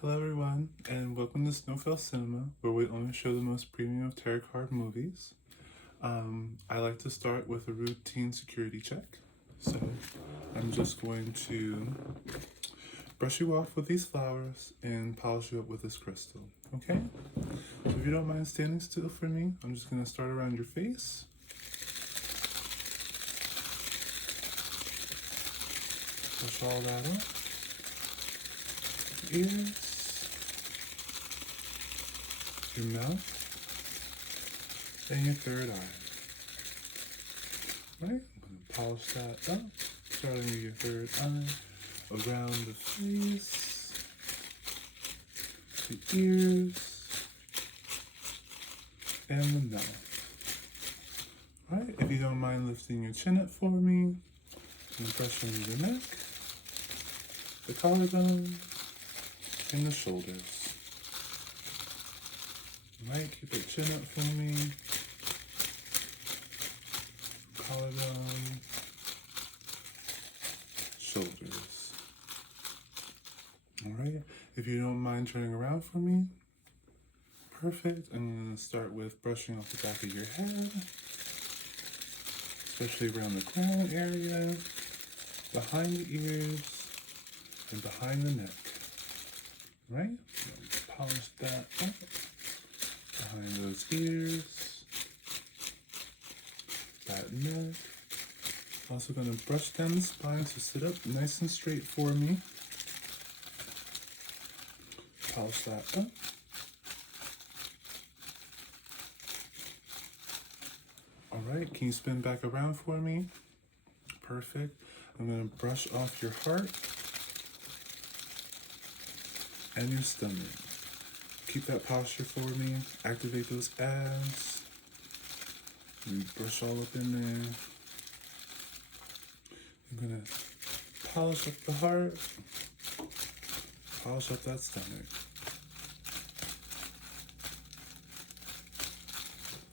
Hello everyone, and welcome to Snowfell Cinema, where we only show the most premium of tarot card movies. I like to start with a routine security check, so I'm just going to brush you off with these flowers and polish you up with this crystal, okay? So if you don't mind standing still for me, I'm just going to start around your face. Brush all that up. Ears. Your mouth, and your third eye. Right? I'm going to polish that up, starting with your third eye, around the face, the ears, and the mouth. Right? If you don't mind lifting your chin up for me, and brushing the neck, the collarbone, and the shoulders. Right, keep your chin up for me. Collarbone, shoulders. Alright, if you don't mind turning around for me, perfect. I'm going to start with brushing off the back of your head, especially around the crown area, behind the ears, and behind the neck. Right? Polish that up. Behind those ears, that neck. Also going to brush down the spine to sit up nice and straight for me. Polish that up. Alright, can you spin back around for me? Perfect. I'm going to brush off your heart and your stomach. Keep that posture for me. Activate those abs. And brush all up in there. I'm gonna polish up the heart. Polish up that stomach.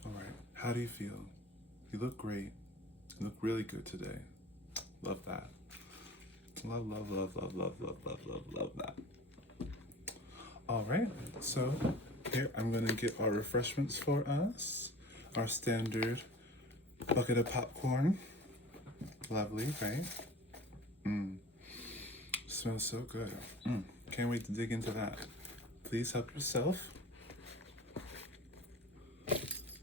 Alright, how do you feel? You look great. You look really good today. Love that. Love, love, love, love, love, love, love, love, love that. Alright, so here I'm gonna get our refreshments for us. Our standard bucket of popcorn. Lovely, right? Smells so good. Can't wait to dig into that. Please help yourself.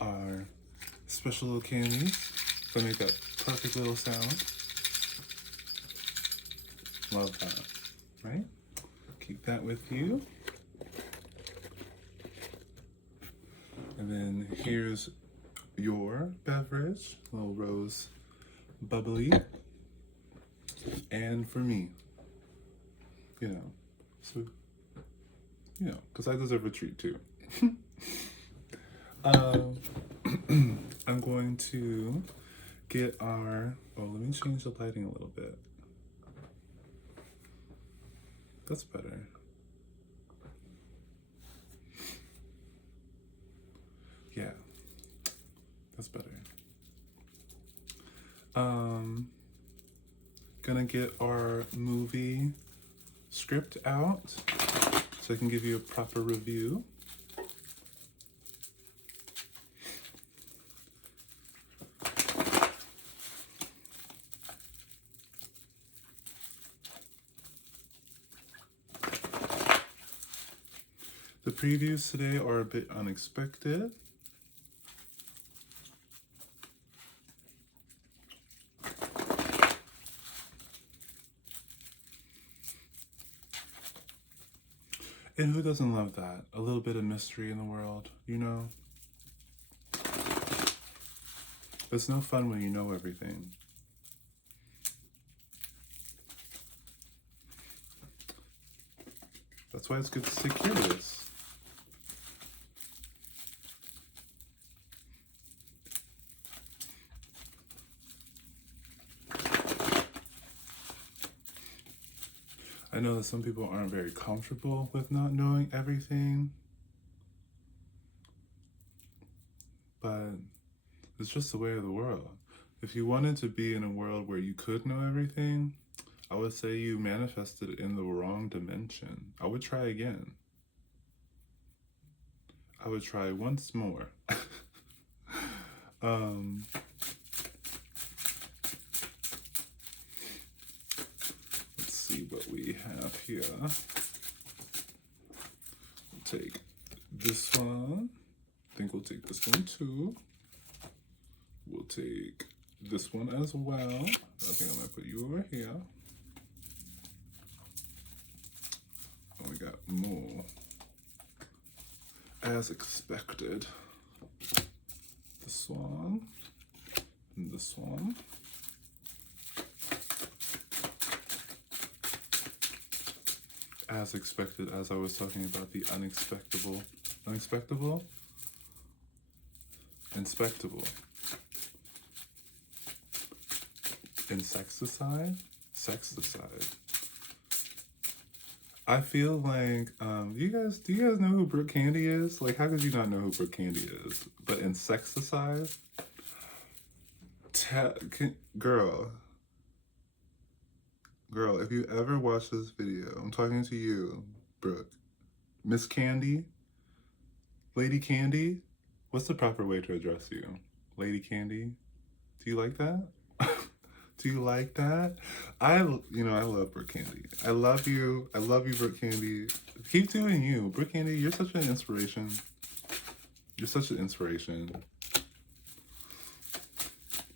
Our special little candies that make that perfect little sound. Love that, right? Keep that with you. And then here's your beverage, little rose bubbly. And for me, so, because I deserve a treat too. I'm going to get our, let me change the lighting a little bit. That's better. Yeah, that's better. Gonna get our movie script out so I can give you a proper review. The previews today are a bit unexpected. And who doesn't love that? A little bit of mystery in the world, It's no fun when you know everything. That's why it's good to stay curious. I know that some people aren't very comfortable with not knowing everything, but it's just the way of the world. If you wanted to be in a world where you could know everything, I would say you manifested in the wrong dimension. I would try again. I would try once more. um, let's see what we have here. We'll take this one. I think we'll take this one too. We'll take this one as well. I think I'm gonna put you over here. Oh, we got more. As expected. This one. And this one. As expected, as I was talking about the unexpectable. Unexpectable? Inspectable. Insecticide? Sexticide. I feel like, do you guys know who Brooke Candy is? Like, how could you not know who Brooke Candy is? But insecticide? Girl, if you ever watch this video, I'm talking to you, Brooke. Miss Candy? Lady Candy? What's the proper way to address you? Lady Candy? Do you like that? Do you like that? I love Brooke Candy. I love you, Brooke Candy. Keep doing you. Brooke Candy, you're such an inspiration. You're such an inspiration.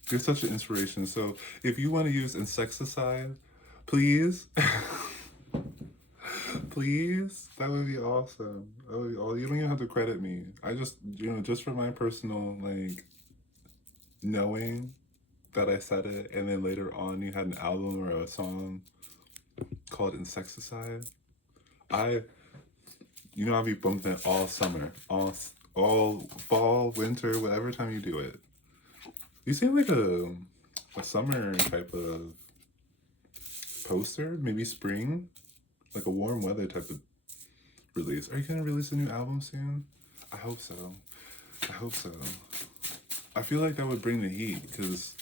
You're such an inspiration. So if you want to use insecticide, please, please, that would be awesome. That would be all. You don't even have to credit me. I just, just for my personal, like, knowing that I said it, and then later on you had an album or a song called Insecticide. I'll be bumping it all summer, all fall, winter, whatever time you do it. You seem like a summer type of poster, maybe spring, like a warm weather type of release. Are you gonna release a new album soon? I hope so. I feel like that would bring the heat, because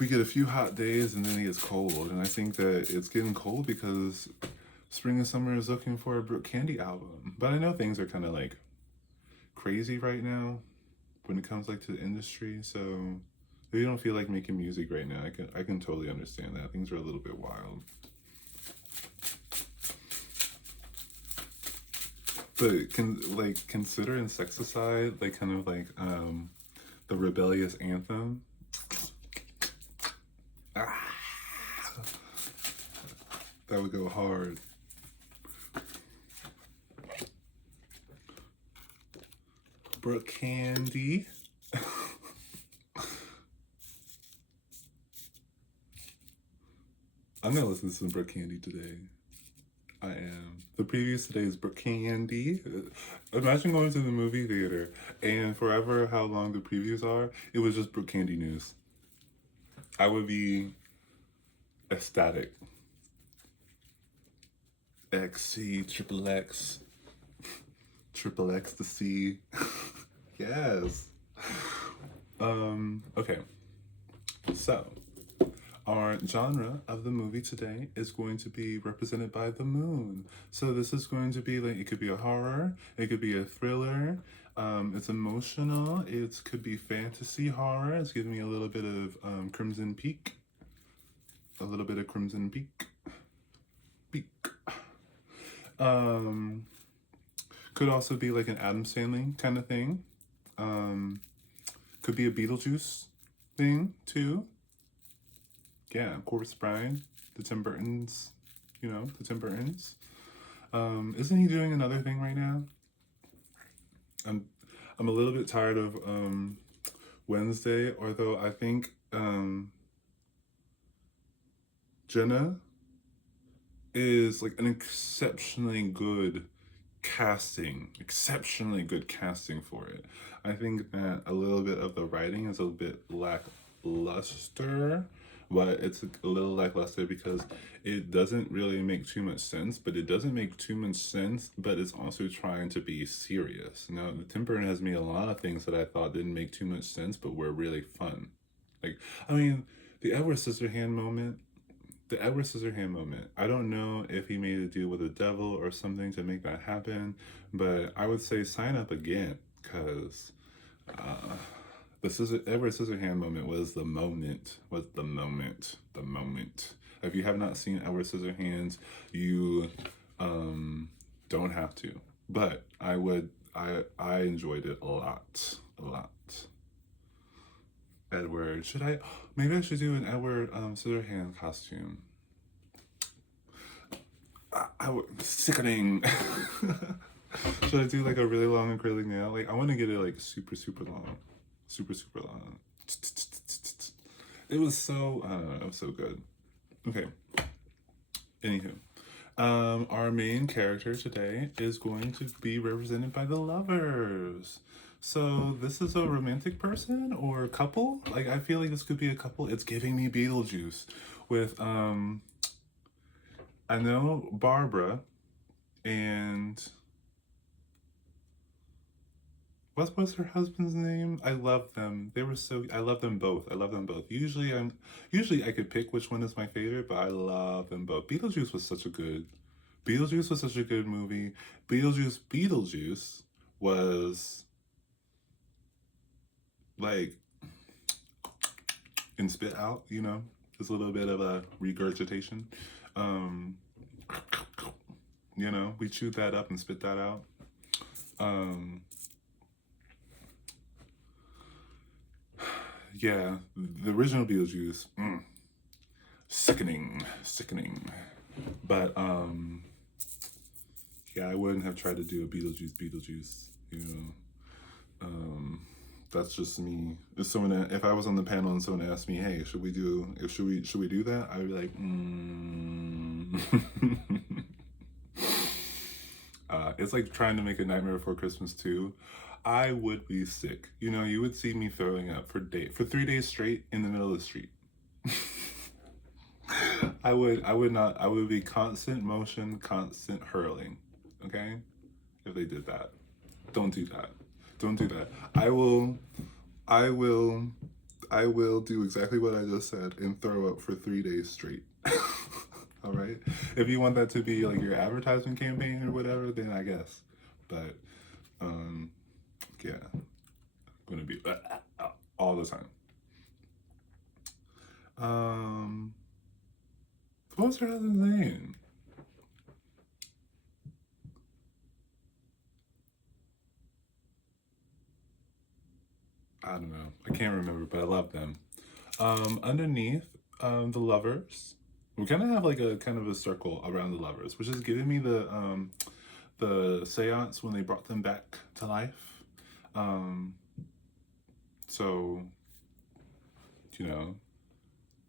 we get a few hot days and then it gets cold, and I think that it's getting cold because spring and summer is looking for a Brooke Candy album. But I know things are kind of like crazy right now when it comes like to the industry, so if you don't feel like making music right now, I can totally understand that. Things are a little bit wild. But consider Insecticide like kind of like the rebellious anthem. That would go hard. Brooke Candy. I'm gonna listen to some Brooke Candy today. I am. The previews today is Brooke Candy. Imagine going to the movie theater and forever how long the previews are, it was just Brooke Candy news. I would be ecstatic. XC, triple X, triple ecstasy. Yes. Okay. So, our genre of the movie today is going to be represented by the moon. So this is going to be like, it could be a horror, it could be a thriller, it's emotional, it could be fantasy horror. It's giving me a little bit of Crimson Peak. A little bit of Crimson Peak. Could also be like an Adam Sandler kind of thing. Could be a Beetlejuice thing too. Yeah, Corpse Bride, the Tim Burtons, the Tim Burtons. Isn't he doing another thing right now? I'm a little bit tired of Wednesday, although I think Jenna is like an exceptionally good casting for it. I think that a little bit of the writing is a bit lackluster, but it's a little lackluster because it doesn't really make too much sense, but it doesn't make too much sense, but it's also trying to be serious. Now, the Tim Burton has made a lot of things that I thought didn't make too much sense, but were really fun. Like, I mean, the Edward Scissorhand moment, the Edward Scissorhand moment. I don't know if he made a deal with the devil or something to make that happen, but I would say sign up again, because the Edward Scissorhand moment was the moment. The moment. If you have not seen Edward Scissorhands, you don't have to. But I would. I enjoyed it a lot. A lot. Edward. Should I? Maybe I should do an Edward Scissorhand costume. I would sickening. Should I do like a really long acrylic nail? Like I want to get it like super long, super long. It was so I don't know. It was so good. Okay. Anywho, our main character today is going to be represented by the lovers. So this is a romantic person or couple. Like I feel like this could be a couple. It's giving me Beetlejuice with I know Barbara and what was her husband's name? I love them. They were so I love them both. I love them both. Usually I could pick which one is my favorite, but I love them both. Beetlejuice was such a good movie. Beetlejuice was like in spit out, you know, just a little bit of a regurgitation. You know, we chewed that up and spit that out. Yeah, the original Beetlejuice, sickening. But yeah, I wouldn't have tried to do a Beetlejuice. You know, that's just me. If I was on the panel and someone asked me, "Hey, should we do that?" I'd be like, It's like trying to make a Nightmare Before Christmas too. I would be sick. You know, you would see me throwing up for 3 days straight in the middle of the street. I would be constant motion, constant hurling. Okay? If they did that. Don't do that. Don't do that. I will do exactly what I just said and throw up for 3 days straight. All right. If you want that to be like your advertisement campaign or whatever, then I guess. But yeah, I'm gonna be all the time. What was her husband's name? I don't know. I can't remember, but I love them. Underneath, the lovers. We kind of have like a kind of a circle around the lovers, which is giving me the seance when they brought them back to life. So, you know,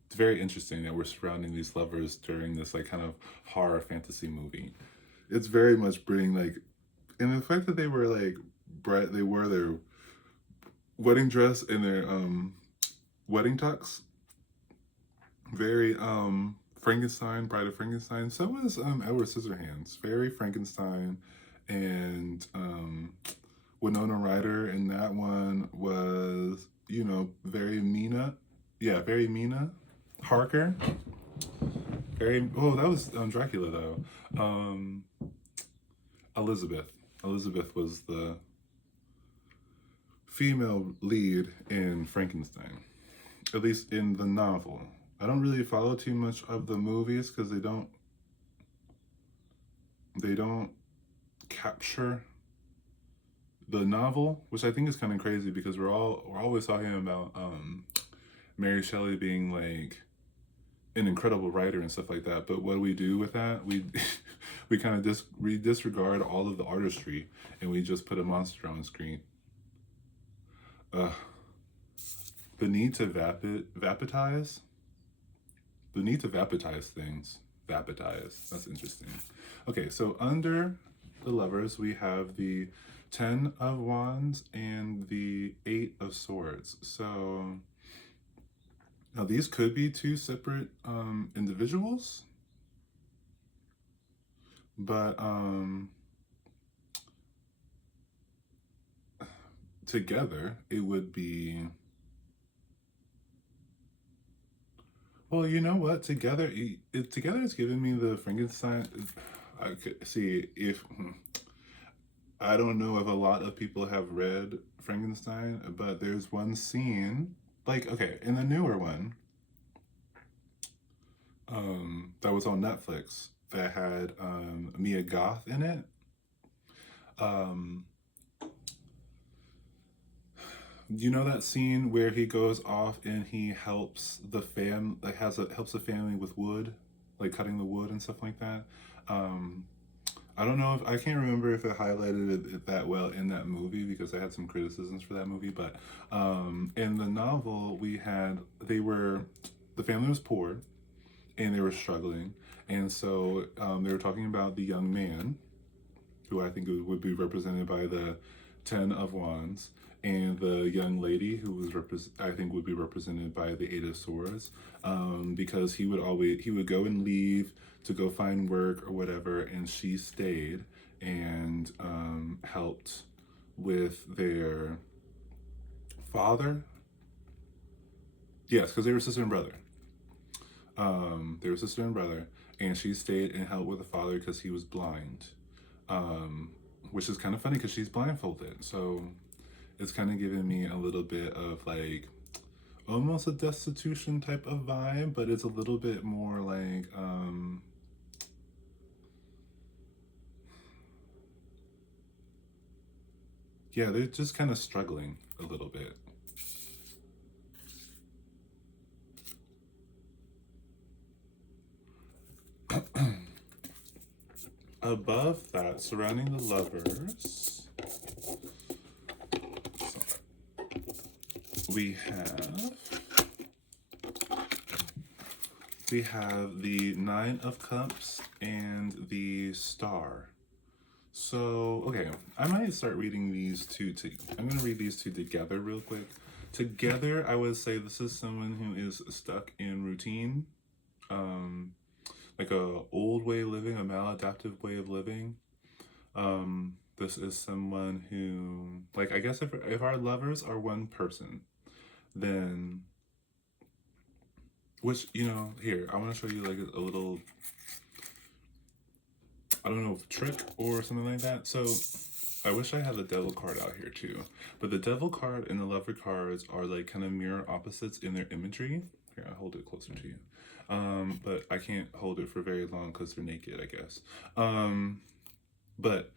it's very interesting that we're surrounding these lovers during this like kind of horror fantasy movie. It's very much bringing like, and the fact that they were like, they wore their wedding dress and their wedding tux. Very Frankenstein, Bride of Frankenstein. So was Edward Scissorhands. Very Frankenstein, and Winona Ryder in that one was, you know, very Mina. Yeah, very Mina. Harker. Very. Oh, that was Dracula though. Elizabeth. Elizabeth was the female lead in Frankenstein, at least in the novel. I don't really follow too much of the movies because they don't capture the novel, which I think is kind of crazy because we're always talking about Mary Shelley being like an incredible writer and stuff like that. But what do we do with that? We we kind of disregard all of the artistry and we just put a monster on the screen. The need to vapitize. The need to vapitize things. Vapitize. That's interesting. Okay, so under the lovers, we have the 10 of Wands and the 8 of Swords. So now these could be two separate individuals, but together it would be, Well, you know what? Together it's giving me the Frankenstein. I could see if I don't know if a lot of people have read Frankenstein, but there's one scene, like, okay, in the newer one, that was on Netflix that had Mia Goth in it. Um, you know that scene where he goes off and he helps the like helps the family with wood, like cutting the wood and stuff like that. Um, I don't know if I can't remember if it highlighted it that well in that movie because I had some criticisms for that movie. But in the novel, the family was poor and they were struggling, and so they were talking about the young man, who I think would be represented by the Ten of Wands, and the young lady who was I think would be represented by the Eight of Swords, because he would go and leave to go find work or whatever, and she stayed and helped with their father. Yes, because they were sister and brother. They were sister and brother, and she stayed and helped with the father because he was blind. Um, which is kind of funny because she's blindfolded. So it's kind of giving me a little bit of like almost a destitution type of vibe, but it's a little bit more like yeah, they're just kind of struggling a little bit. Above that, surrounding the lovers, we have the Nine of Cups and the Star. So, okay, I might start reading these two. I'm going to read these two together real quick. Together, I would say this is someone who is stuck in routine, um, like a old way of living, a maladaptive way of living. This is someone who, like, I guess if our lovers are one person, then, which, here, I want to show you like a little, I don't know, trick or something like that. So I wish I had the devil card out here too. But the devil card and the lover cards are like kind of mirror opposites in their imagery. Here, I'll hold it closer to you. But I can't hold it for very long because they're naked, I guess. But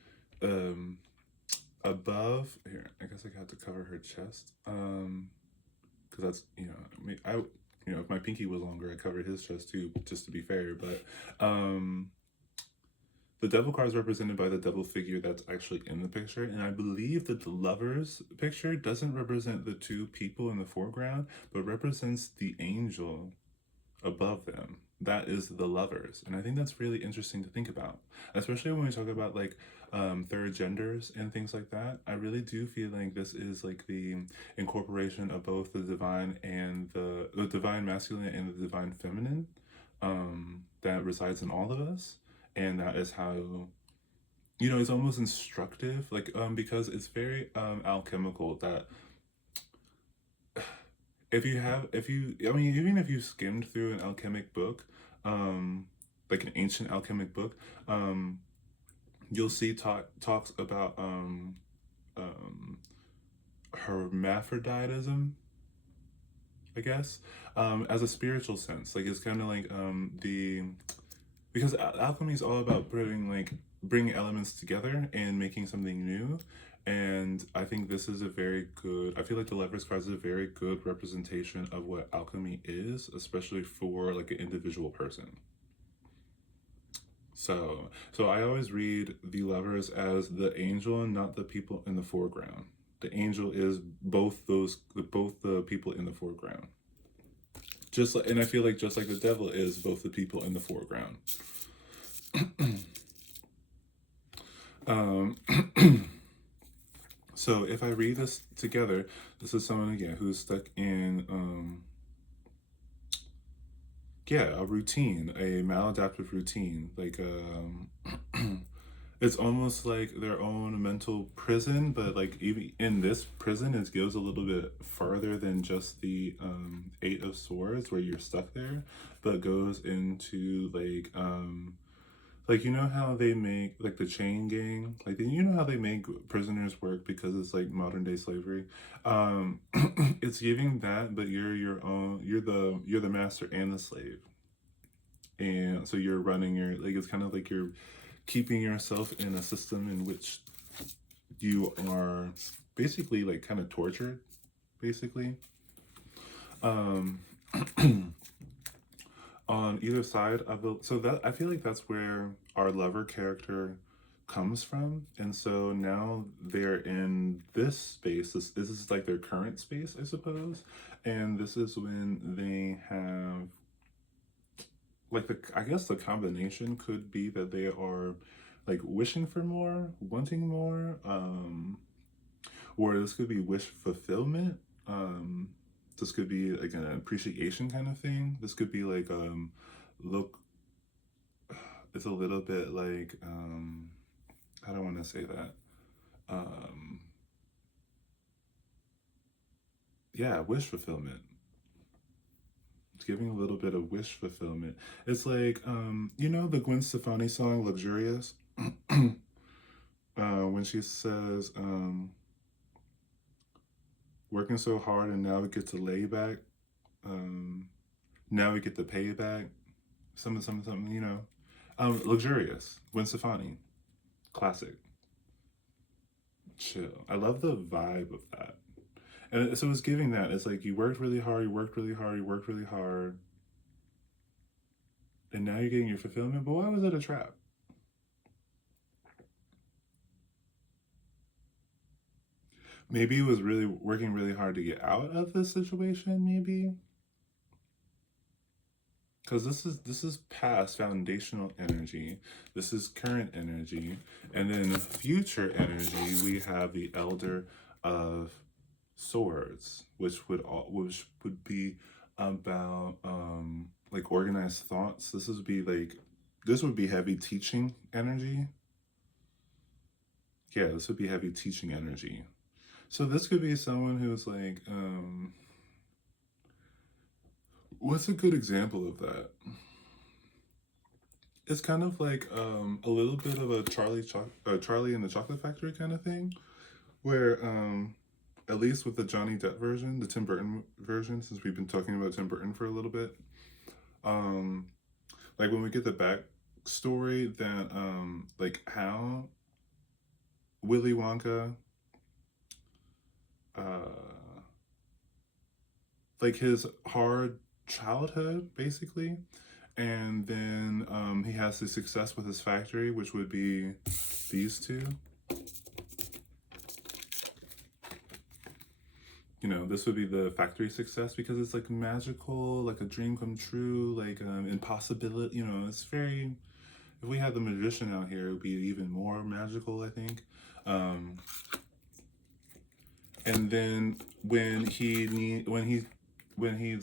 above here, I guess I have to cover her chest. Because that's, if my pinky was longer, I covered his chest too, just to be fair. But the devil card is represented by the devil figure that's actually in the picture, and I believe that the lover's picture doesn't represent the two people in the foreground, but represents the angel above them. That is the lovers, and I think that's really interesting to think about, especially when we talk about like third genders and things like that. I really do feel like this is like the incorporation of both the divine and the divine masculine and the divine feminine that resides in all of us, and that is how it's almost instructive, like because it's very alchemical, that if you I mean, even if you skimmed through an alchemic book, like an ancient alchemic book, you'll see talks about hermaphroditism, I guess, as a spiritual sense. Like it's kind of like because alchemy is all about bringing elements together and making something new. And I think this is I feel like the Lovers card is a very good representation of what alchemy is, especially for like an individual person. So I always read the Lovers as the angel and not the people in the foreground. The angel is both the people in the foreground. And I feel like just like the devil is both the people in the foreground. So if I read this together, this is someone again who's stuck in a routine, a maladaptive routine, like It's almost like their own mental prison, but like even in this prison, it goes a little bit further than just the Eight of Swords, where you're stuck there, but goes into like you know how they make like the chain gang, like you know how they make prisoners work because it's like modern day slavery. Um, it's giving that, but you're your own. You're the master and the slave, and so you're running your like it's kind of like you're keeping yourself in a system in which you are basically like kind of tortured, basically. Um, on either side of the so that I feel like that's where our lover character comes from, and so now they're in this space. This is like their current space, I suppose, and this is when they have like the I guess the combination could be that they are like wishing for more, wanting more, or this could be wish fulfillment. Um, this could be like an appreciation kind of thing. This could be like look, it's a little bit like I don't want to say that. Um, yeah, wish fulfillment. It's giving a little bit of wish fulfillment. It's like you know the Gwen Stefani song "Luxurious." When she says working so hard and now we get to lay back. Um, now we get the payback. Something, you know. Luxurious. Gwen Stefani. Classic. Chill. I love the vibe of that. And so it's giving that. It's like you worked really hard, you worked really hard, you worked really hard, and now you're getting your fulfillment. But why was it a trap? Maybe it was really working really hard to get out of this situation, maybe. Because this is past foundational energy, this is current energy, and then future energy we have the Elder of Swords, which would be about like organized thoughts. This would be heavy teaching energy. Yeah, this would be heavy teaching energy. So this could be someone who's like what's a good example of that? It's kind of like a little bit of a Charlie and the Chocolate Factory kind of thing, where at least with the Johnny Depp version, the Tim Burton version, since we've been talking about Tim Burton for a little bit, um, like when we get the backstory that like how Willy Wonka, uh, like his hard childhood basically, and then he has the success with his factory, which would be these two. You know, this would be the factory success because it's like magical, like a dream come true, like impossibility. You know, it's very. If we had the magician out here, it would be even more magical, I think. Um, and then when he's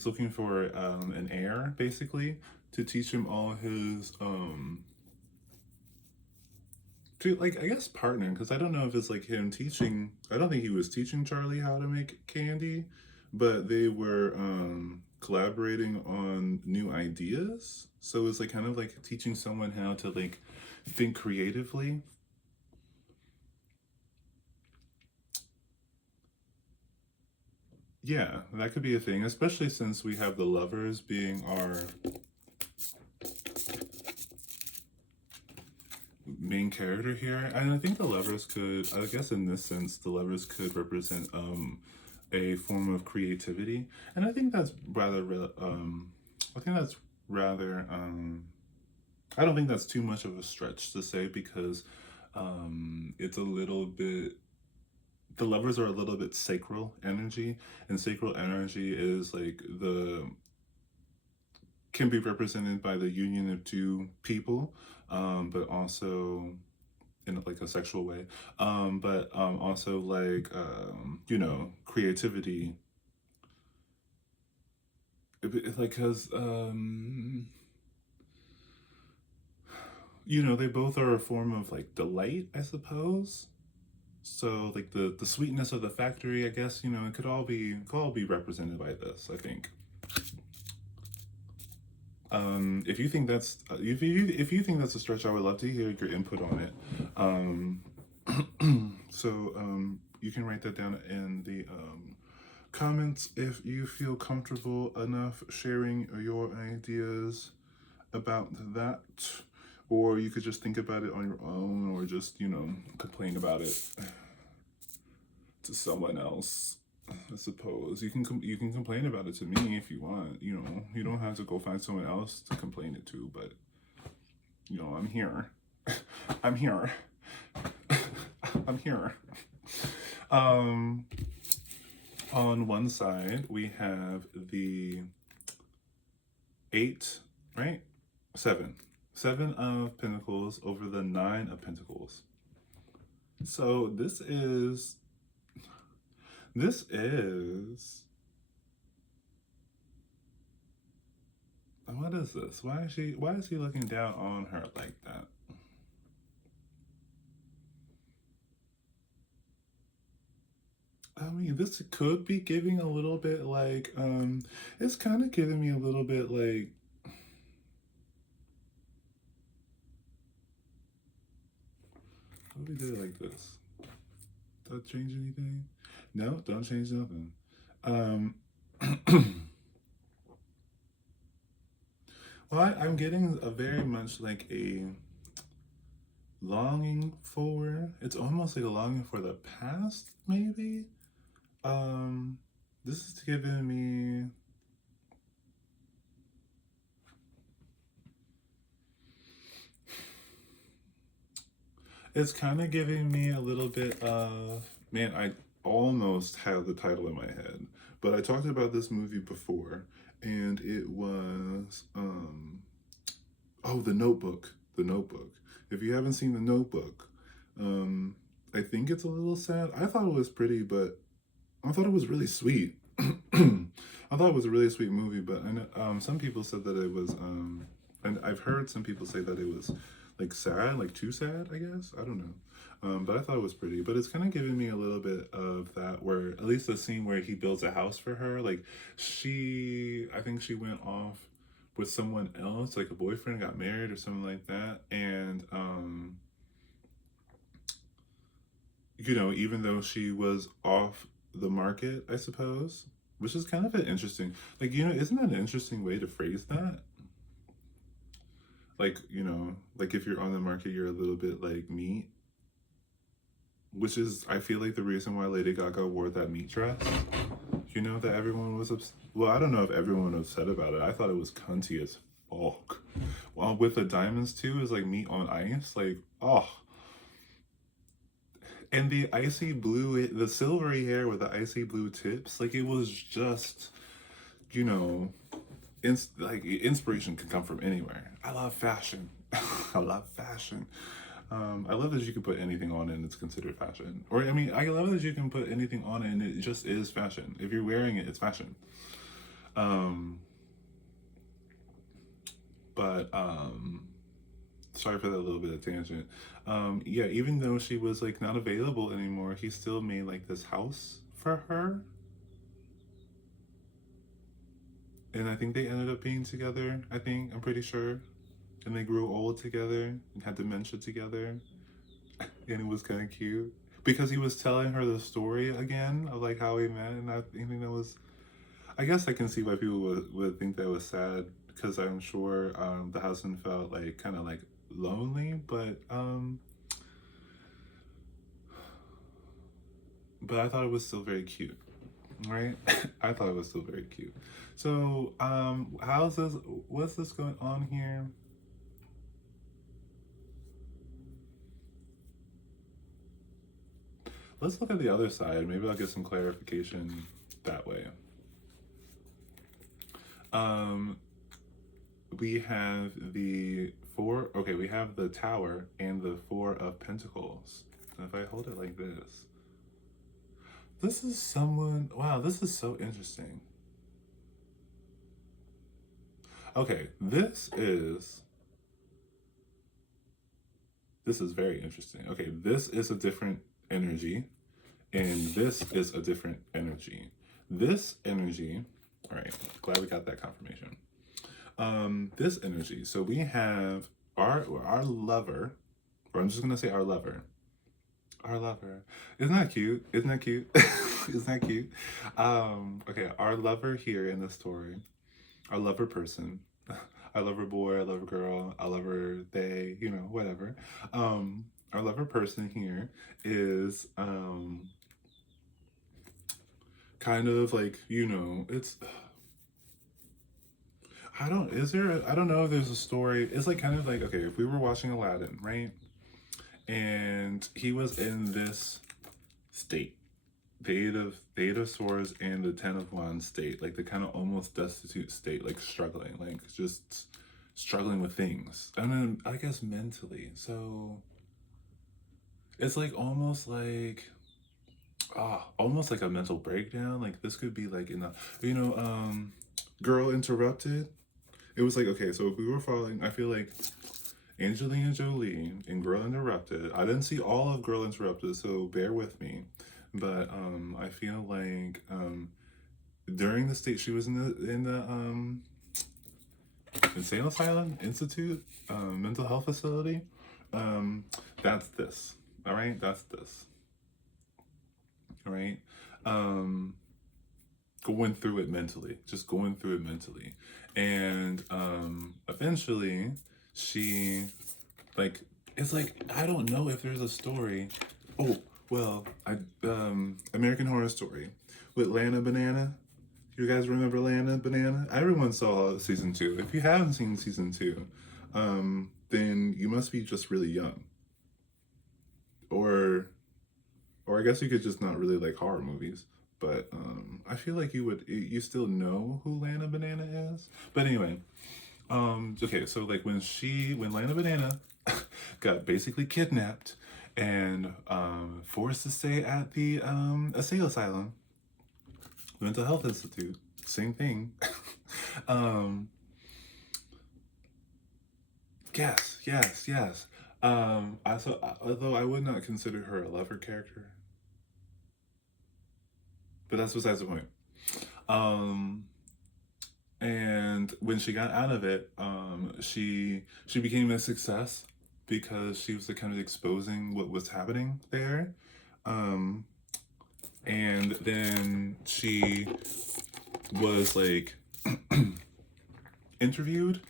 looking for an heir, basically, to teach him all his to like I guess partner, because I don't know if it's like him teaching. I don't think he was teaching Charlie how to make candy, but they were collaborating on new ideas. So it's like kind of like teaching someone how to like think creatively. Yeah, that could be a thing, especially since we have the lovers being our main character here. And I think the lovers could, I guess in this sense, the lovers could represent a form of creativity. And I think that's I think that's rather, I don't think that's too much of a stretch to say because it's a little bit the lovers are a little bit sacral energy, and sacral energy is like the can be represented by the union of two people, but also in like a sexual way, but also like you know creativity. Like because you know, they both are a form of like delight, I suppose. So like the sweetness of the factory, I guess, you know, it could all be represented by this, I think. If you think that's if you think that's a stretch, I would love to hear your input on it. You can write that down in the comments if you feel comfortable enough sharing your ideas about that, or you could just think about it on your own, or just, you know, complain about it to someone else. I suppose you can complain about it to me if you want. You know, you don't have to go find someone else to complain it to, but you know, I'm here. I'm here. I'm here. Um, on one side we have the 8, right? 7. 7 of Pentacles over the 9 of Pentacles. So this is what is this? Why is he looking down on her like that? I mean, this could be giving a little bit like it's kind of giving me a little bit like, what if we did it like this? Does that change anything? No, don't change nothing. Well, I'm getting a very much like a longing for, it's almost like a longing for the past, maybe. This is giving me, it's kind of giving me a little bit of, man, I almost had the title in my head, but I talked about this movie before, and it was, oh, The Notebook. The Notebook. If you haven't seen The Notebook, I think it's a little sad. I thought it was pretty, but I thought it was really sweet. I thought it was a really sweet movie, but I know, some people said that it was, and I've heard some people say that it was like sad, like too sad, I guess. I don't know. But I thought it was pretty. But it's kind of giving me a little bit of that, where at least the scene where he builds a house for her, like I think she went off with someone else, like a boyfriend, got married or something like that, and you know, even though she was off the market, I suppose, which is kind of an interesting, like, you know, isn't that an interesting way to phrase that? Like, you know, like if you're on the market, you're a little bit like meat, which is, I feel like, the reason why Lady Gaga wore that meat dress. You know, that everyone was well, I don't know if everyone was upset about it. I thought it was cunty as fuck. Well, with the diamonds too, is like meat on ice. Like, oh, and the icy blue, the silvery hair with the icy blue tips, like it was just, you know, like inspiration can come from anywhere. I love fashion. I love fashion. I love that you can put anything on and it's considered fashion. Or I mean, I love that you can put anything on and it just is fashion. If you're wearing it, it's fashion. Um, but sorry for that little bit of tangent. Yeah, even though she was like not available anymore, he still made like this house for her. And I think they ended up being together. I'm pretty sure. And they grew old together and had dementia together. And it was kind of cute because he was telling her the story again of like how he met. And I think that was, I guess I can see why people would think that was sad, because I'm sure the husband felt like kind of like lonely, but I thought it was still very cute, right? I thought it was still very cute. So how's this, what's this going on here? Let's look at the other side. Maybe I'll get some clarification that way. We have the four, okay, we have the Tower and the Four of Pentacles. And if I hold it like this is someone, wow, this is so interesting. Okay, this is This is very interesting. Okay, this is a different energy, and this is a different energy. This energy, all right, glad we got that confirmation. This energy, so we have our lover, or I'm just gonna say our lover. Our lover. Isn't that cute? Isn't that cute? Isn't that cute? Okay, our lover here in the story, our lover person, our lover boy, our lover girl, our lover they, you know, whatever. Our lover person here is kind of like, you know, it's I don't know if there's a story. It's like kind of like, okay, if we were watching Aladdin, right? And he was in this state, the eight of swords and the 10 of wands state, like the kind of almost destitute state, like struggling, like just struggling with things. And then I guess mentally. So it's like almost like a mental breakdown. Like this could be like in the, you know, Girl Interrupted. It was like, okay, so if we were following, I feel like Angelina Jolie in Girl Interrupted. I didn't see all of Girl Interrupted, so bear with me. But I feel like during the state she was in the insane asylum institute, mental health facility, that's this. All right, that's this. All right, going through it mentally, just going through it mentally, and eventually she like it's like I don't know if there's a story. Oh well, I American Horror Story with Lana Banana. You guys remember Lana Banana? Everyone saw season 2. If you haven't seen season 2, then you must be just really young, or I guess you could just not really like horror movies. But I feel like you still know who Lana Banana is. But anyway, okay, so like when Lana Banana got basically kidnapped and forced to stay at the asylum, mental health institute, same thing. um, yes. Although I would not consider her a lover character, but that's besides the point. Um, and when she got out of it, she became a success because she was kind of exposing what was happening there. Um, and then she was like interviewed,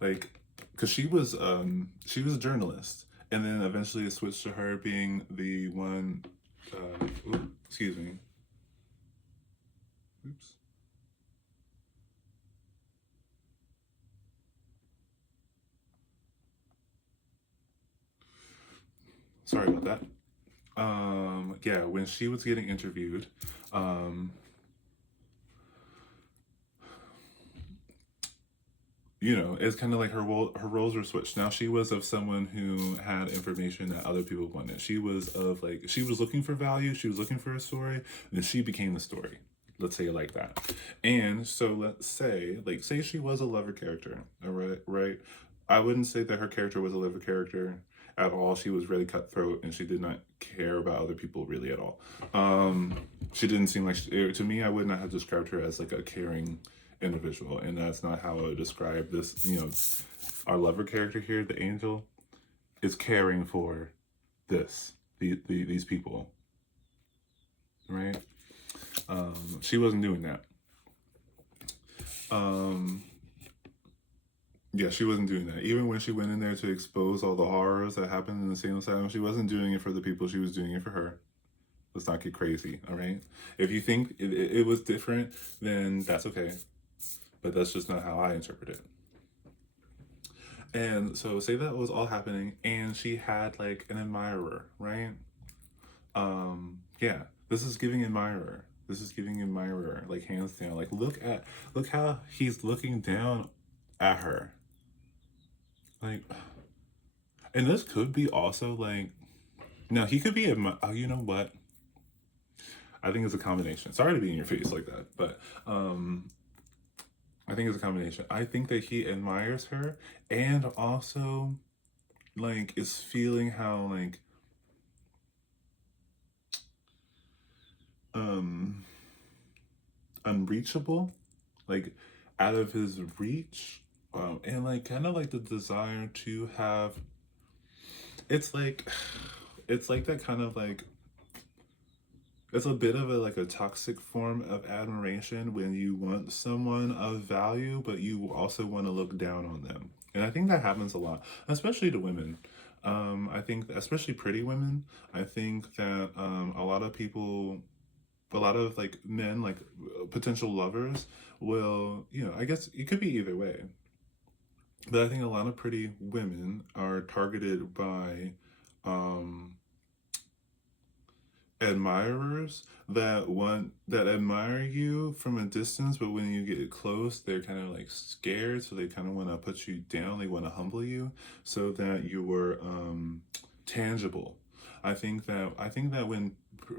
like because she was a journalist, and then eventually it switched to her being the one. Excuse me. Oops. Sorry about that. Yeah, when she was getting interviewed, you know, it's kind of like her roles were switched. Now she was of someone who had information that other people wanted. She was of like she was looking for value. She was looking for a story, and she became the story. Let's say it like that. And so let's say she was a lover character. All right, right. I wouldn't say that her character was a lover character at all. She was really cutthroat, and she did not care about other people really at all. She didn't seem like to me. I would not have described her as like a caring individual, and that's not how I would describe this. You know, our lover character here, the angel, is caring for these people, right? She wasn't doing that. Yeah, she wasn't doing that. Even when she went in there to expose all the horrors that happened in the insane asylum, she wasn't doing it for the people. She was doing it for her. Let's not get crazy, all right? If you think it was different, then that's okay. But that's just not how I interpret it. And so say that was all happening and she had like an admirer, right? Yeah, this is giving admirer. This is giving admirer, like hands down. Like look how he's looking down at her. Like, and this could be also like, no, he could be oh, you know what? I think it's a combination. Sorry to be in your face like that, but I think it's a combination. I think that he admires her, and also like is feeling how like um unreachable, like out of his reach, and like kind of like the desire to have, it's like it's like that kind of like, it's a bit of a like a toxic form of admiration when you want someone of value but you also want to look down on them. And I think that happens a lot, especially to women. I think especially pretty women, I think that a lot of people, a lot of like men, like potential lovers will, I guess it could be either way, but I think a lot of pretty women are targeted by um admirers that admire you from a distance, but when you get close they're kind of like scared, so they kind of want to put you down, they want to humble you so that you're tangible. I think that when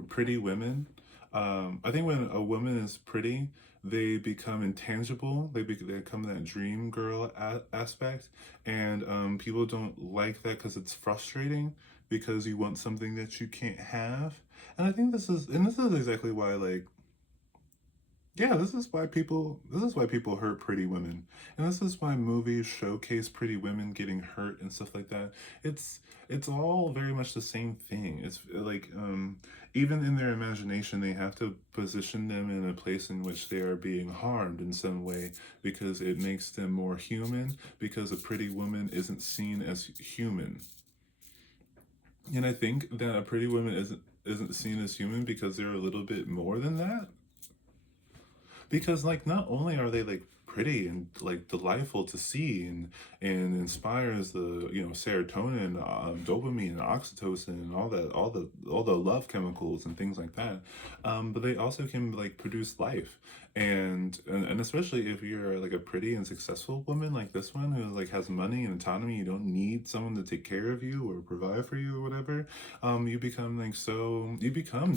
pretty women, I think when a woman is pretty, they become intangible, they become that dream girl aspect, and people don't like that because it's frustrating, because you want something that you can't have. And I think this is exactly why, like, yeah, this is why people hurt pretty women. And this is why movies showcase pretty women getting hurt and stuff like that. It's all very much the same thing. It's like even in their imagination they have to position them in a place in which they are being harmed in some way, because it makes them more human, because a pretty woman isn't seen as human. And I think that a pretty woman isn't seen as human because they're a little bit more than that. Because like not only are they like pretty and like delightful to see, and inspires the, serotonin, dopamine, oxytocin, and all the love chemicals and things like that, but they also can like produce life. And especially if you're like a pretty and successful woman like this one, who like has money and autonomy, you don't need someone to take care of you or provide for you or whatever. You become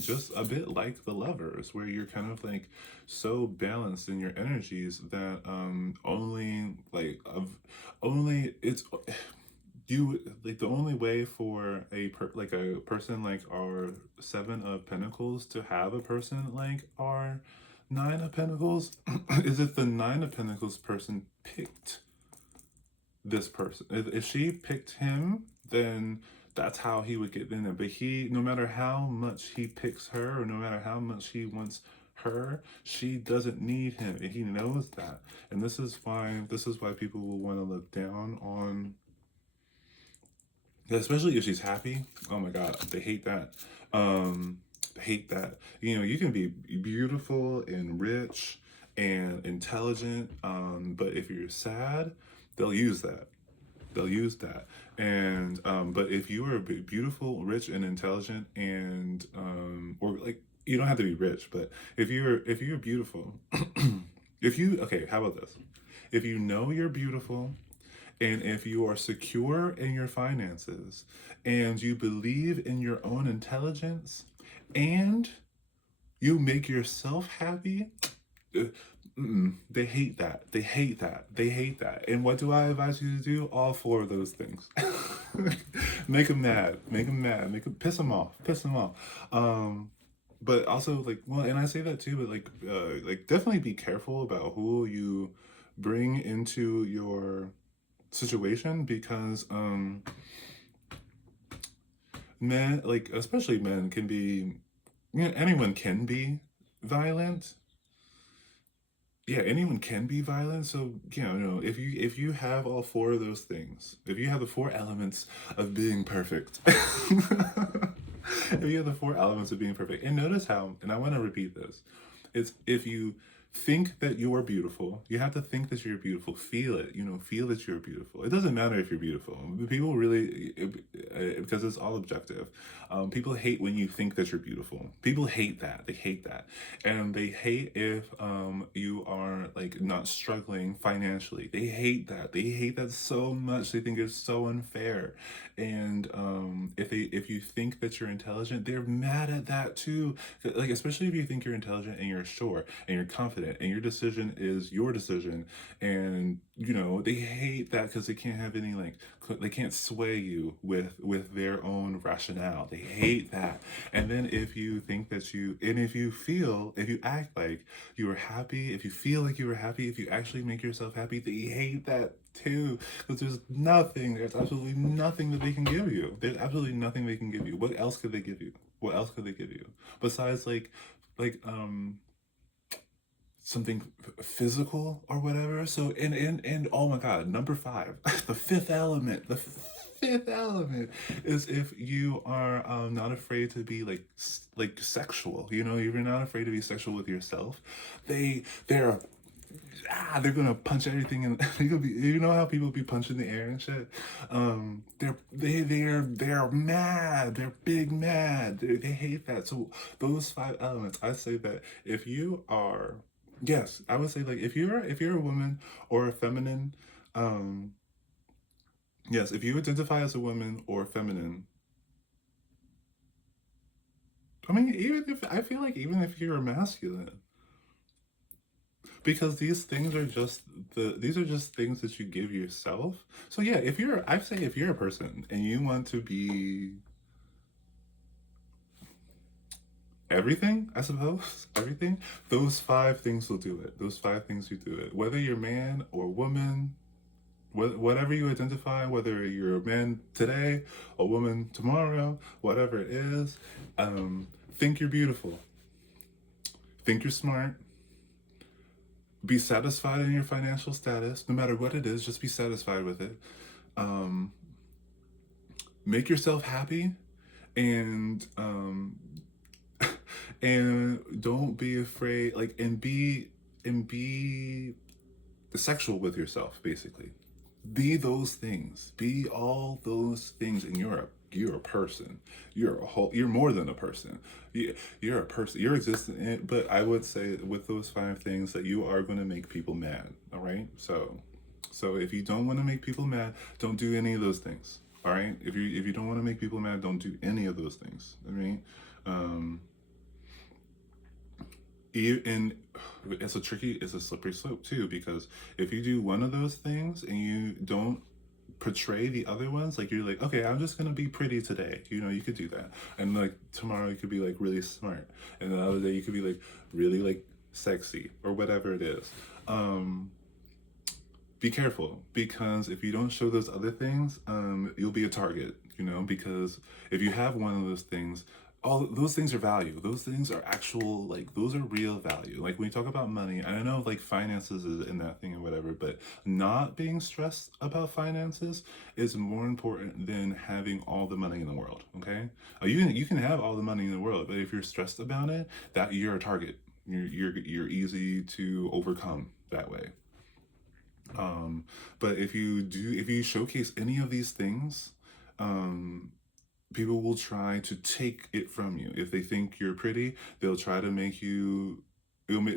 just a bit like the lovers, where you're kind of like so balanced in your energies that only it's you, like the only way for like a person like our seven of pentacles to have a person like our nine of pentacles is if the nine of pentacles person picked this person. If she picked him, then that's how he would get in there. But he, no matter how much he picks her, or no matter how much he wants her, she doesn't need him, and he knows that. And this is why people will want to look down on, especially if she's happy. Oh my god, they hate that. They hate that. You can be beautiful and rich and intelligent, but if you're sad, they'll use that. They'll use that. And but if you are beautiful, rich, and intelligent, and or like, you don't have to be rich, but if you're beautiful, if you okay, how about this? If you know you're beautiful, and if you are secure in your finances, and you believe in your own intelligence, and you make yourself happy, uh, they hate that. They hate that. They hate that. And what do I advise you to do? All four of those things. Make them mad. Make them mad. Make them piss them off. Piss them off. But also like, well, and I say that too, but like definitely be careful about who you bring into your situation, because men, like especially men, can be, anyone can be violent. Yeah, anyone can be violent. So if you have all four of those things, if you have the four elements of being perfect, if you have the four elements of being perfect, and notice how, and I want to repeat this, it's if you think that you are beautiful, you have to think that you're beautiful. Feel it, feel that you're beautiful. It doesn't matter if you're beautiful. People really, because it's all objective. People hate when you think that you're beautiful. People hate that. They hate that, and they hate if you are like not struggling financially. They hate that. They hate that so much. They think it's so unfair. And if if you think that you're intelligent, they're mad at that too. Like, especially if you think you're intelligent and you're sure and you're confident and your decision is your decision, and they hate that because they can't have any like they can't sway you with their own rationale. They hate that. And then if you think that if you act like you were happy, if you feel like you were happy, if you actually make yourself happy, they hate that too. Because there's absolutely nothing that they can give you. There's absolutely nothing they can give you. What else could they give you? What else could they give you besides like something physical or whatever? So and oh my God, number five, the fifth element, fifth element is if you are not afraid to be like sexual. If you're not afraid to be sexual with yourself, they're they're gonna punch everything in. They could be, how people be punching the air and shit. They're mad. They're big mad. They hate that. So those five elements, I say that if you are, yes, I would say like if you're a woman or a feminine, um, yes, if you identify as a woman or feminine, I mean, even if you're masculine, because these are just things that you give yourself. So yeah, I say if you're a person and you want to be everything, I suppose, everything, those five things will do it. Those five things will do it. Whether you're man or woman, whatever you identify, whether you're a man today, a woman tomorrow, whatever it is, think you're beautiful, think you're smart, be satisfied in your financial status, no matter what it is, just be satisfied with it. Um, make yourself happy, and and don't be afraid, like, and be sexual with yourself, basically. Be those things. Be all those things, and you're a person. You're more than a person. You're a person. You're existent. But I would say with those five things that you are going to make people mad. All right. So if you don't want to make people mad, don't do any of those things. All right. If you don't want to make people mad, don't do any of those things. I mean, um, and it's a slippery slope too, because if you do one of those things and you don't portray the other ones, like you're like, okay, I'm just gonna be pretty today, you could do that, and like tomorrow you could be like really smart, and the other day you could be like really like sexy or whatever it is. Be careful, because if you don't show those other things, you'll be a target, because if you have one of those things, all those things are value. Those things are actual, like, those are real value. Like, when you talk about money, I know, like, finances is in that thing or whatever, but not being stressed about finances is more important than having all the money in the world, okay? You can have all the money in the world, but if you're stressed about it, that you're a target. You're easy to overcome that way. Um, but if you showcase any of these things, um, people will try to take it from you. If they think you're pretty, they'll try to make you.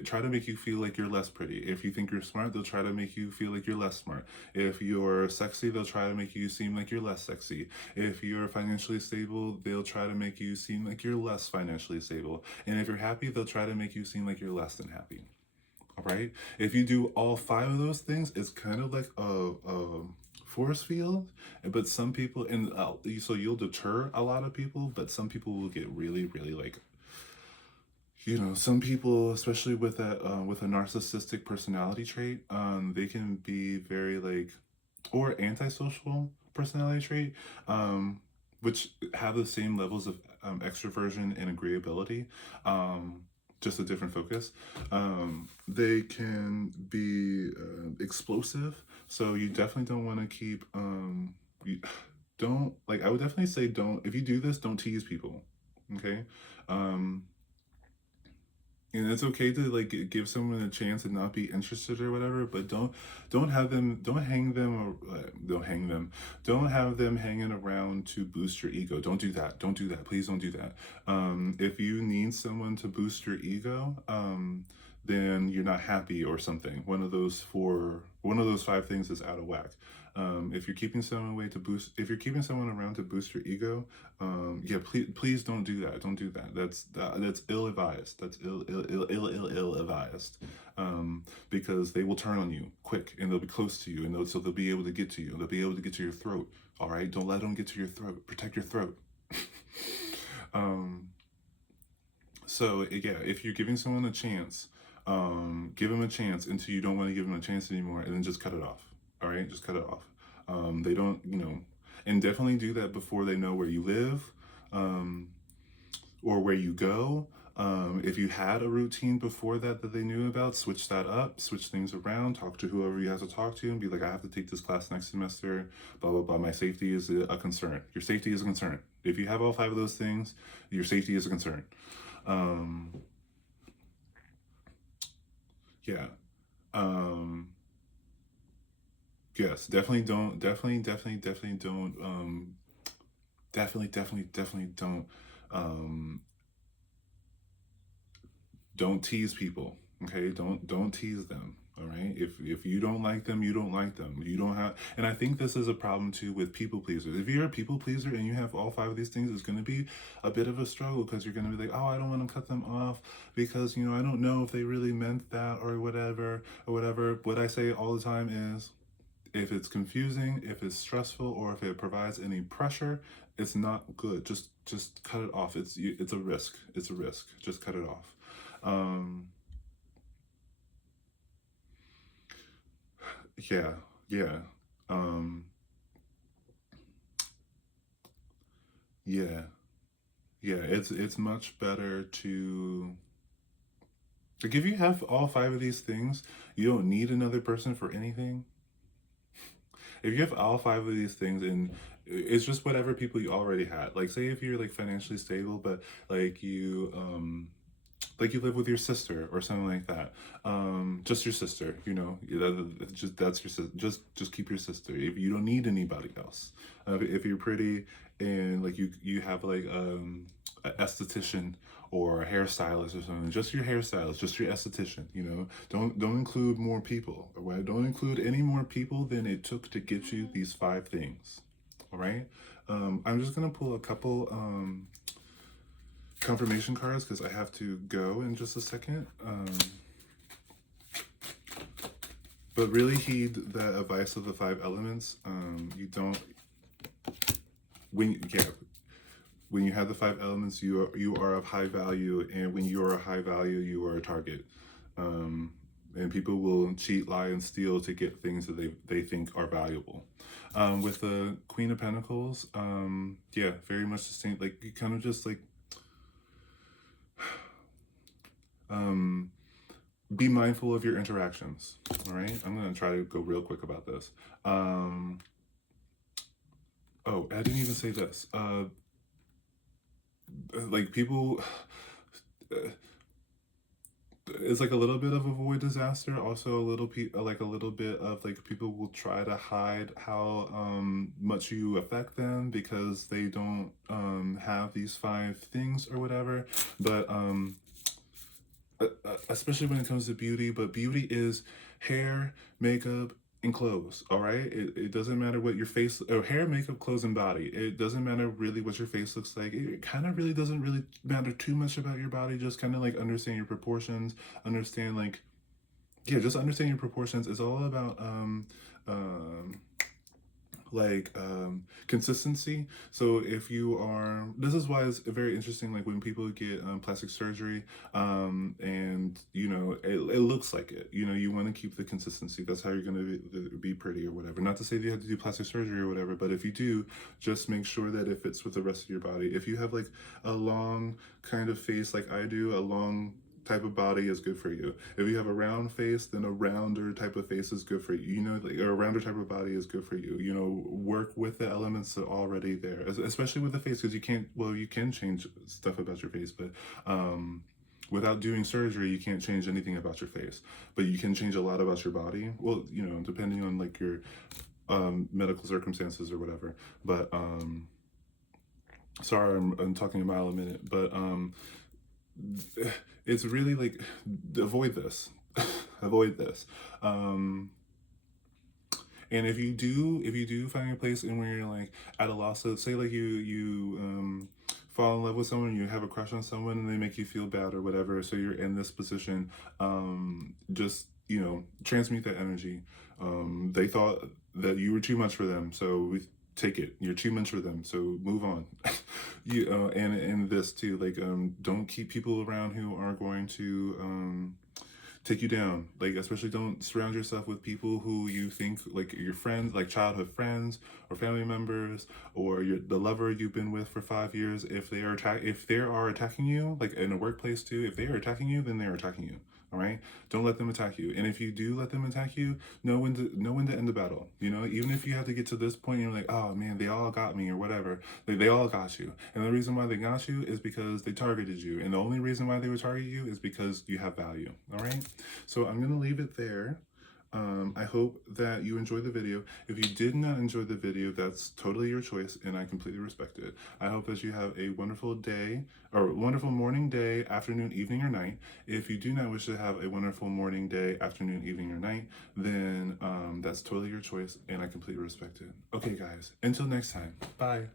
Try to make you feel like you're less pretty. If you think you're smart, they'll try to make you feel like you're less smart. If you're sexy, they'll try to make you seem like you're less sexy. If you're financially stable, they'll try to make you seem like you're less financially stable. And if you're happy, they'll try to make you seem like you're less than happy. All right. If you do all five of those things, it's kind of like a force field. But some people, and so you'll deter a lot of people, but some people will get really, really like, some people, especially with a narcissistic personality trait, they can be very like, or antisocial personality trait, which have the same levels of extroversion and agreeability. Just a different focus. They can be explosive, so you definitely don't want to keep. You, don't like. I would definitely say don't. If you do this, don't tease people. Okay. Um, and it's okay to like give someone a chance and not be interested or whatever, but don't hang them, don't have them hanging around to boost your ego. Don't do that, please don't do that. If you need someone to boost your ego, then you're not happy or something. One of those five things is out of whack. If you're keeping someone away to boost, if you're keeping someone around to boost your ego, yeah, please don't do that. Don't do that. That's ill advised. That's ill advised. Because they will turn on you quick, and they'll be close to you, and so they'll be able to get to you. They'll be able to get to your throat. All right, don't let them get to your throat. Protect your throat. So yeah, if you're giving someone a chance, give them a chance until you don't want to give them a chance anymore, and then just cut it off. All right, just cut it off. They don't, and definitely do that before they know where you live, or where you go. If you had a routine before that they knew about, switch that up, switch things around, talk to whoever you have to talk to, and be like, I have to take this class next semester, blah, blah, blah. My safety is a concern. Your safety is a concern. If you have all 5 of those things, your safety is a concern. Yeah. Yes, definitely don't, definitely don't tease people. Okay, don't tease them. All right, if you don't like them, you don't like them. You don't have, and I think this is a problem too with people pleasers. If you're a people pleaser and you have all 5 of these things, it's going to be a bit of a struggle, because you're going to be like, oh, I don't want to cut them off because I don't know if they really meant that or whatever or whatever. What I say all the time is, if it's confusing, if it's stressful, or if it provides any pressure, it's not good. Just cut it off. It's a risk. It's a risk. Just cut it off. Yeah, yeah, um, yeah, yeah. It's much better to, like, if you have all 5 of these things, you don't need another person for anything. If you have all 5 of these things, and it's just whatever people you already had. Like, say if you're like financially stable, but like you live with your sister or something like that. Just your sister, that's your sister. Just keep your sister. If you don't need anybody else, if you're pretty and like you have like an esthetician or a hairstylist or something, just your hairstylist, just your esthetician. Don't include more people. Right? Don't include any more people than it took to get you these 5 things. All right. I'm just gonna pull a couple confirmation cards because I have to go in just a second. But really heed the advice of the 5 elements. You don't, when you have the 5 elements, you are of high value, and when you are a high value, you are a target. And people will cheat, lie, and steal to get things that they think are valuable. With the Queen of Pentacles, yeah, very much the same. Like, you kind of just like, be mindful of your interactions. All right, I'm gonna try to go real quick about this. Oh, I didn't even say this. Like, people, it's like a little bit of avoid disaster. Also, a little bit of like, people will try to hide how much you affect them because they don't have these 5 things or whatever. But especially when it comes to beauty, but beauty is hair, makeup, and clothes. All right, it doesn't matter what your face, or hair, makeup, clothes, and body. It doesn't matter really what your face looks like. It kind of really doesn't really matter too much about your body. Just kind of like understand your proportions, understand like, yeah, just understand your proportions. It's all about consistency. So if you are, this is why it's very interesting, like when people get plastic surgery, and it looks like it, you want to keep the consistency. That's how you're going to be pretty or whatever. Not to say that you have to do plastic surgery or whatever, but if you do, just make sure that it fits with the rest of your body. If you have like a long kind of face like I do, a long type of body is good for you. If you have a round face, then a rounder type of face is good for you. Like, or a rounder type of body is good for you. Work with the elements that are already there, especially with the face, because you can change stuff about your face, but without doing surgery, you can't change anything about your face. But you can change a lot about your body. Well, depending on like your medical circumstances or whatever. But sorry, I'm talking a mile a minute, but it's really like, avoid this. Avoid this. And if you do find a place in where you're like at a loss, so say like you fall in love with someone, you have a crush on someone, and they make you feel bad or whatever. So you're in this position. Just transmute that energy. They thought that you were too much for them, so take it. You're too much for them, so move on. And this too, like don't keep people around who are going to take you down. Like, especially don't surround yourself with people who you think like your friends, like childhood friends or family members, or the lover you've been with for 5 years. If they are attacking you, like in a workplace too, if they are attacking you, then they're attacking you. All right, don't let them attack you. And if you do let them attack you, know when to end the battle. Even if you have to get to this point, you're like, oh man, they all got me or whatever. They all got you, and the reason why they got you is because they targeted you, and the only reason why they would target you is because you have value. All right, so I'm gonna leave it there. I hope that you enjoyed the video. If you did not enjoy the video, that's totally your choice, and I completely respect it. I hope that you have a wonderful day, or wonderful morning, day, afternoon, evening, or night. If you do not wish to have a wonderful morning, day, afternoon, evening, or night, then that's totally your choice, and I completely respect it. Okay, guys, until next time, bye.